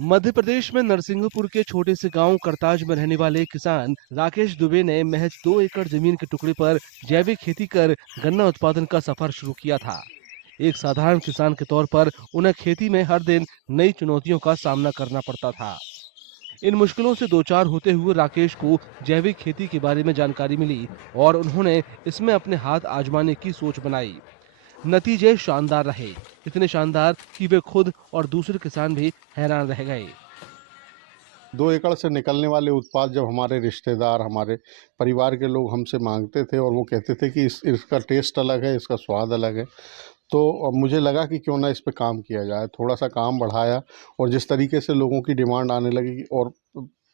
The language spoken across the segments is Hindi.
मध्य प्रदेश में नरसिंहपुर के छोटे से गांव करताज में रहने वाले किसान राकेश दुबे ने महज 2 एकड़ जमीन के टुकड़े पर जैविक खेती कर गन्ना उत्पादन का सफर शुरू किया था। एक साधारण किसान के तौर पर उन्हें खेती में हर दिन नई चुनौतियों का सामना करना पड़ता था। इन मुश्किलों से दो चार होते हुए राकेश को जैविक खेती के बारे में जानकारी मिली और उन्होंने इसमें अपने हाथ आजमाने की सोच बनाई। नतीजे शानदार रहे, इतने शानदार कि वे खुद और दूसरे किसान भी हैरान रह गए। 2 एकड़ से निकलने वाले उत्पाद जब हमारे रिश्तेदार, हमारे परिवार के लोग हमसे मांगते थे और वो कहते थे कि इसका टेस्ट अलग है, इसका स्वाद अलग है, तो मुझे लगा कि क्यों ना इस पे काम किया जाए। थोड़ा-सा काम बढ़ाया और जिस तरीके से लोगों की डिमांड आने लगी और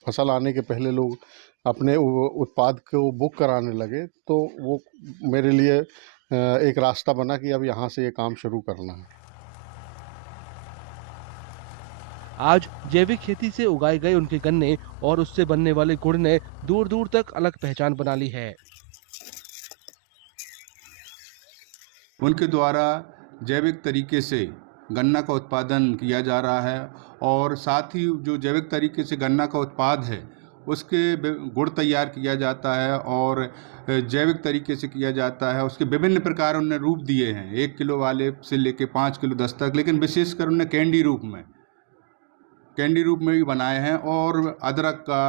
फसल आने के पहले लोग अपने उत्पाद को बुक कराने लगे, तो वो मेरे लिए एक रास्ता बना कि अब यहाँ से ये काम शुरू करना है। आज जैविक खेती से उगाए गए उनके गन्ने और उससे बनने वाले गुड़ ने दूर दूर तक अलग पहचान बना ली है। उनके द्वारा जैविक तरीके से गन्ना का उत्पादन किया जा रहा है और साथ ही जो जैविक तरीके से गन्ना का उत्पाद है उसके गुड़ तैयार किया जाता है और जैविक तरीके से किया जाता है। उसके विभिन्न प्रकार उन्होंने रूप दिए हैं, 1 किलो वाले से लेके 5 किलो 10 तक, लेकिन विशेषकर उन्होंने कैंडी रूप में भी बनाए हैं और अदरक का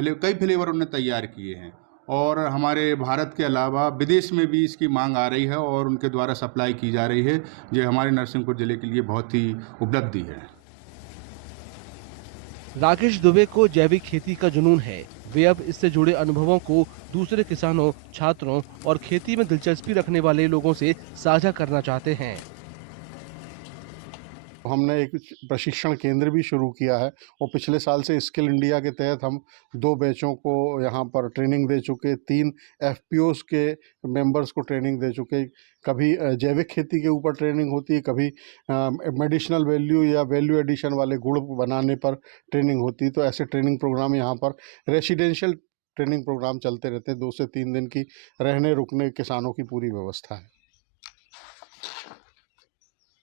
कई फ्लेवर उन्होंने तैयार किए हैं और हमारे भारत के अलावा विदेश में भी इसकी मांग आ रही है और उनके द्वारा सप्लाई की जा रही है, जो हमारे नरसिंहपुर जिले के लिए बहुत ही उपलब्धि है। राकेश दुबे को जैविक खेती का जुनून है। वे अब इससे जुड़े अनुभवों को दूसरे किसानों, छात्रों और खेती में दिलचस्पी रखने वाले लोगों से साझा करना चाहते हैं। हमने एक प्रशिक्षण केंद्र भी शुरू किया है और पिछले साल से स्किल इंडिया के तहत हम 2 बैचों को यहाँ पर ट्रेनिंग दे चुके, 3 एफपीओज़ के मेंबर्स को ट्रेनिंग दे चुके। कभी जैविक खेती के ऊपर ट्रेनिंग होती है, कभी मेडिसिनल वैल्यू या वैल्यू एडिशन वाले गुड़ बनाने पर ट्रेनिंग होती है। तो ऐसे ट्रेनिंग प्रोग्राम यहाँ पर रेसिडेंशियल ट्रेनिंग प्रोग्राम चलते रहते हैं। 2 से 3 दिन की रहने रुकने किसानों की पूरी व्यवस्था है।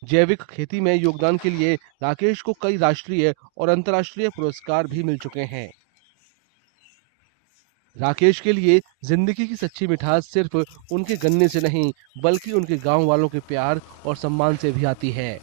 जैविक खेती में योगदान के लिए राकेश को कई राष्ट्रीय और अंतर्राष्ट्रीय पुरस्कार भी मिल चुके हैं। राकेश के लिए जिंदगी की सच्ची मिठास सिर्फ उनके गन्ने से नहीं, बल्कि उनके गांव वालों के प्यार और सम्मान से भी आती है।